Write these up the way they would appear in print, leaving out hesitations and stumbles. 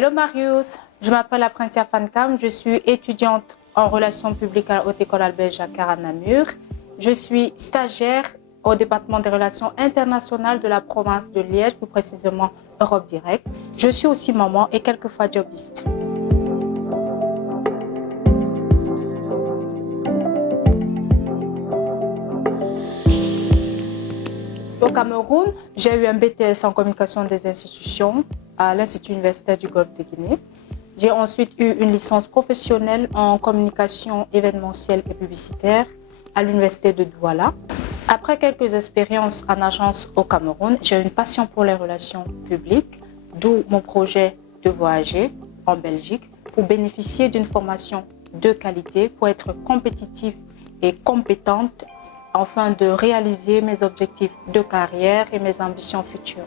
Hello Marius, je m'appelle Aprentia Fankam, je suis étudiante en relations publiques à la Haute École Albert Jacquard à Namur. Je suis stagiaire au département des relations internationales de la province de Liège, plus précisément Europe Direct. Je suis aussi maman et quelquefois jobiste. Au Cameroun, j'ai eu un BTS en communication des institutions à l'Institut universitaire du Golfe de Guinée. J'ai ensuite eu une licence professionnelle en communication événementielle et publicitaire à l'université de Douala. Après quelques expériences en agence au Cameroun, j'ai une passion pour les relations publiques, d'où mon projet de voyager en Belgique pour bénéficier d'une formation de qualité, pour être compétitive et compétente afin de réaliser mes objectifs de carrière et mes ambitions futures.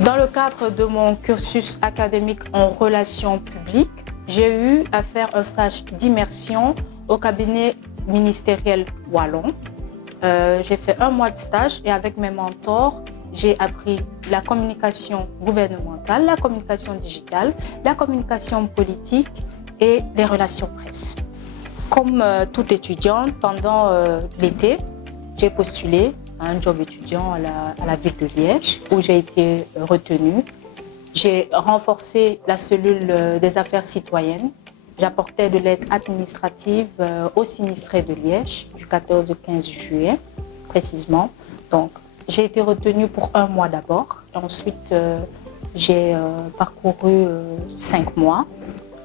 Dans le cadre de mon cursus académique en relations publiques, j'ai eu à faire un stage d'immersion au cabinet ministériel wallon. J'ai fait un mois de stage et avec mes mentors, j'ai appris la communication gouvernementale, la communication digitale, la communication politique et les relations presse. Comme toute étudiante, pendant l'été, j'ai postulé à un job étudiant à la ville de Liège où j'ai été retenue. J'ai renforcé la cellule des affaires citoyennes. J'apportais de l'aide administrative aux sinistrés de Liège du 14 au 15 juillet précisément. Donc, j'ai été retenue pour un mois d'abord. Ensuite, j'ai parcouru 5 mois.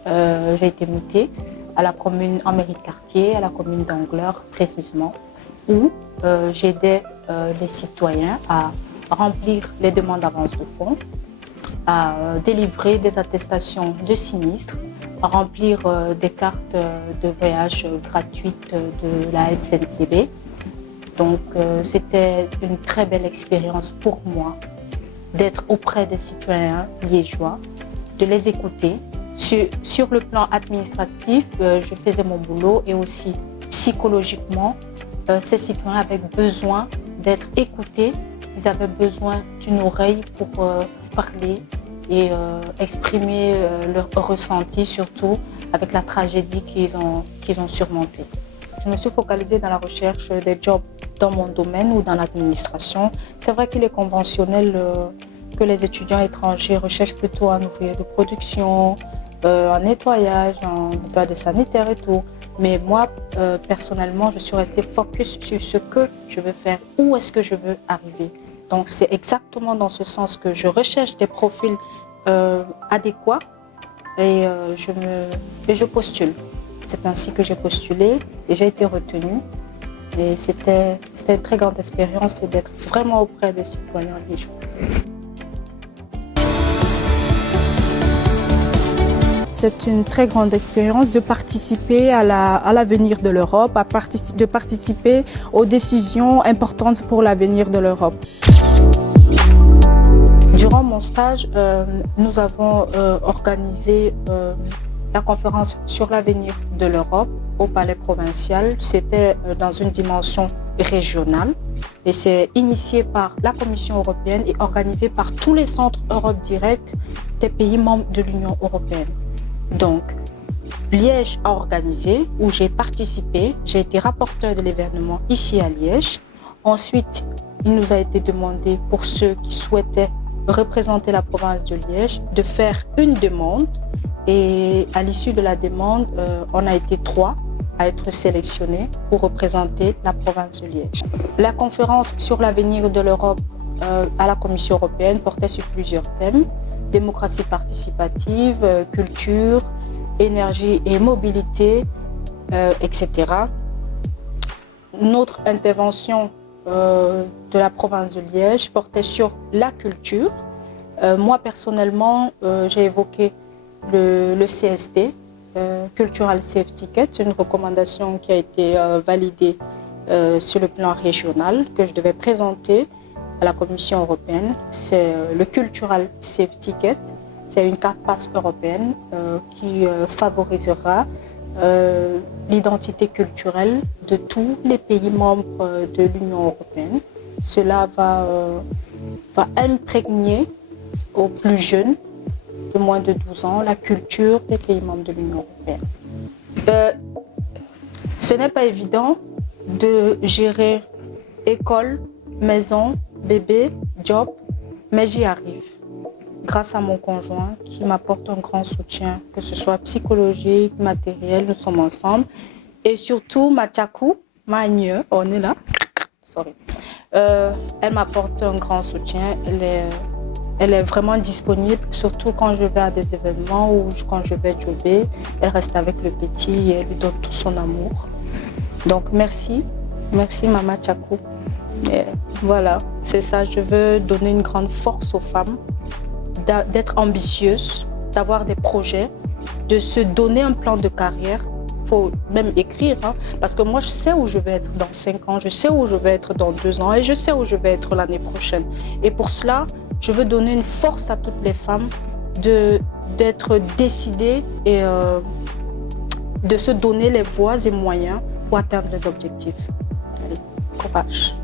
J'ai été mutée à la commune en mairie de quartier, à la commune d'Angleur précisément, où j'aidais les citoyens à remplir les demandes d'avance de fonds, à délivrer des attestations de sinistres, à remplir des cartes de voyage gratuites de la SNCB. Donc c'était une très belle expérience pour moi d'être auprès des citoyens liégeois, de les écouter. Sur le plan administratif, je faisais mon boulot et aussi psychologiquement, ces citoyens avaient besoin d'être écoutés, ils avaient besoin d'une oreille pour parler et exprimer leur ressenti, surtout avec la tragédie qu'ils ont surmontée. Je me suis focalisée dans la recherche des jobs dans mon domaine ou dans l'administration. C'est vrai qu'il est conventionnel que les étudiants étrangers recherchent plutôt un ouvrier de production, en nettoyage, en nettoyage sanitaire et tout. Mais moi, personnellement, je suis restée focus sur ce que je veux faire, où est-ce que je veux arriver. Donc, c'est exactement dans ce sens que je recherche des profils adéquats et je postule. C'est ainsi que j'ai postulé et j'ai été retenue. Et c'était une très grande expérience d'être vraiment auprès des citoyens liégeois. C'est une très grande expérience de participer à l'avenir de l'Europe, de participer aux décisions importantes pour l'avenir de l'Europe. Durant mon stage, nous avons organisé la conférence sur l'avenir de l'Europe au Palais provincial. C'était dans une dimension régionale et c'est initié par la Commission européenne et organisé par tous les centres Europe Direct des pays membres de l'Union européenne. Donc, Liège a organisé, où j'ai participé, j'ai été rapporteur de l'événement ici à Liège. Ensuite, il nous a été demandé pour ceux qui souhaitaient représenter la province de Liège de faire une demande. Et à l'issue de la demande, on a été 3 à être sélectionnés pour représenter la province de Liège. La conférence sur l'avenir de l'Europe à la Commission européenne portait sur plusieurs thèmes. Démocratie participative, culture, énergie et mobilité, etc. Notre intervention de la province de Liège portait sur la culture. Moi, personnellement, j'ai évoqué le CST, Cultural Safety Ticket. C'est une recommandation qui a été validée sur le plan régional que je devais présenter à la Commission européenne. C'est le Cultural Safety Ticket. C'est une carte passe européenne qui favorisera l'identité culturelle de tous les pays membres de l'Union européenne. Cela va imprégner aux plus jeunes de moins de 12 ans, la culture des pays membres de l'Union européenne. Ce n'est pas évident de gérer école, maison, bébé, job, mais j'y arrive. Grâce à mon conjoint qui m'apporte un grand soutien, que ce soit psychologique, matériel, nous sommes ensemble. Et surtout, Machakou, Magne, on est là. Sorry. Elle m'apporte un grand soutien. Elle est vraiment disponible, surtout quand je vais à des événements ou quand je vais jobber. Elle reste avec le petit et elle lui donne tout son amour. Donc merci, merci Mama Chakou. Et voilà, c'est ça, je veux donner une grande force aux femmes, d'être ambitieuses, d'avoir des projets, de se donner un plan de carrière. Il faut même écrire, hein, parce que moi je sais où je vais être dans 5 ans, je sais où je vais être dans 2 ans et je sais où je vais être l'année prochaine. Et pour cela, je veux donner une force à toutes les femmes d'être décidées et de se donner les voies et moyens pour atteindre les objectifs. Allez, courage.